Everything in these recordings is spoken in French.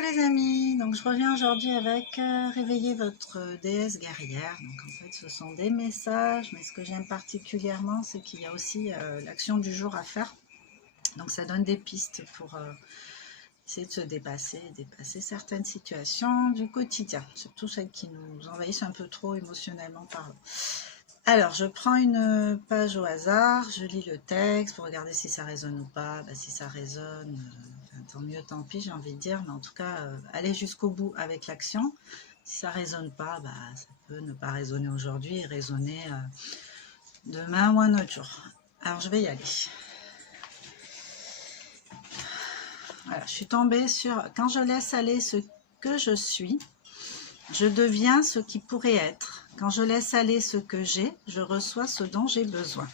Coucou les amis, donc je reviens aujourd'hui avec réveiller votre déesse guerrière. Donc en fait ce sont des messages, mais ce que j'aime particulièrement c'est qu'il y a aussi l'action du jour à faire. Donc ça donne des pistes pour essayer de se dépasser certaines situations du quotidien, surtout celles qui nous envahissent un peu trop émotionnellement parlant. Alors, je prends une page au hasard, je lis le texte pour regarder si ça résonne ou pas. Si ça résonne, tant mieux, tant pis, j'ai envie de dire. Mais en tout cas, allez jusqu'au bout avec l'action. Si ça résonne pas, ça peut ne pas résonner aujourd'hui et résonner demain ou un autre jour. Alors, je vais y aller. Voilà, je suis tombée sur « Quand je laisse aller ce que je suis, je deviens ce qui pourrait être. Quand je laisse aller ce que j'ai, je reçois ce dont j'ai besoin. »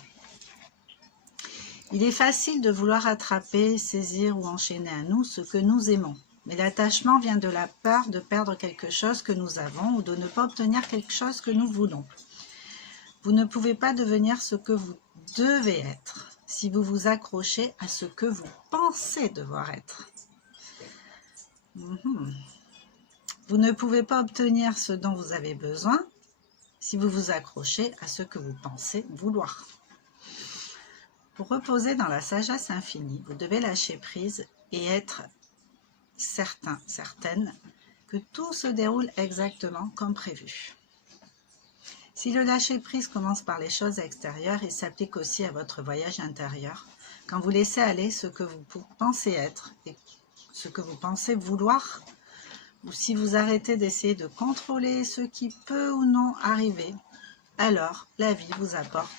Il est facile de vouloir attraper, saisir ou enchaîner à nous ce que nous aimons. Mais l'attachement vient de la peur de perdre quelque chose que nous avons ou de ne pas obtenir quelque chose que nous voulons. Vous ne pouvez pas devenir ce que vous devez être si vous vous accrochez à ce que vous pensez devoir être. Vous ne pouvez pas obtenir ce dont vous avez besoin si vous vous accrochez à ce que vous pensez vouloir. Pour reposer dans la sagesse infinie, vous devez lâcher prise et être certain, certaine que tout se déroule exactement comme prévu. Si le lâcher prise commence par les choses extérieures, il s'applique aussi à votre voyage intérieur. Quand vous laissez aller ce que vous pensez être et ce que vous pensez vouloir, ou si vous arrêtez d'essayer de contrôler ce qui peut ou non arriver, alors la vie vous apporte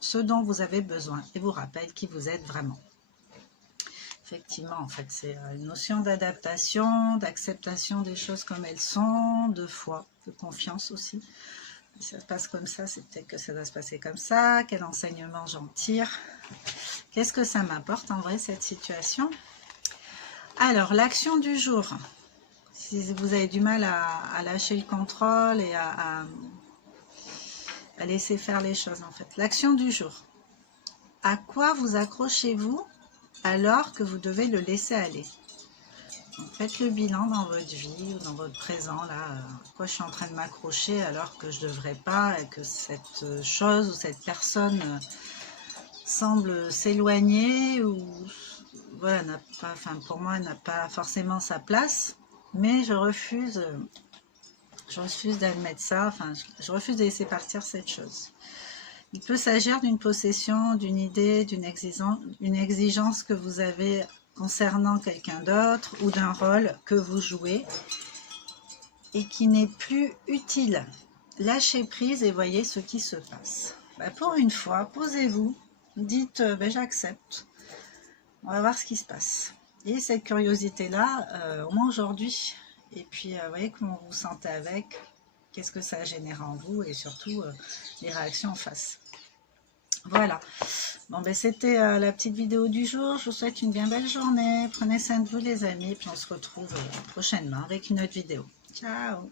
ce dont vous avez besoin et vous rappelle qui vous êtes vraiment. Effectivement, en fait, c'est une notion d'adaptation, d'acceptation des choses comme elles sont, de foi, de confiance aussi. Si ça se passe comme ça, c'est peut-être que ça doit se passer comme ça. Quel enseignement j'en tire? Qu'est-ce que ça m'apporte en vrai, cette situation? Alors, l'action du jour. Si vous avez du mal à lâcher le contrôle et à laisser faire les choses, en fait. L'action du jour. À quoi vous accrochez-vous alors que vous devez le laisser aller? Donc, faites le bilan dans votre vie ou dans votre présent. Là, à quoi je suis en train de m'accrocher alors que je ne devrais pas et que cette chose ou cette personne semble s'éloigner ou voilà, pour moi, elle n'a pas forcément sa place. Mais je refuse d'admettre ça, je refuse de laisser partir cette chose. Il peut s'agir d'une possession, d'une idée, d'une exigence que vous avez concernant quelqu'un d'autre ou d'un rôle que vous jouez et qui n'est plus utile. Lâchez prise et voyez ce qui se passe. Pour une fois, posez-vous, dites j'accepte, on va voir ce qui se passe. Et cette curiosité-là, au moins aujourd'hui, et puis voyez comment vous vous sentez avec, qu'est-ce que ça génère en vous et surtout les réactions en face. Voilà, bon c'était la petite vidéo du jour. Je vous souhaite une bien belle journée, prenez soin de vous les amis, puis on se retrouve prochainement avec une autre vidéo. Ciao.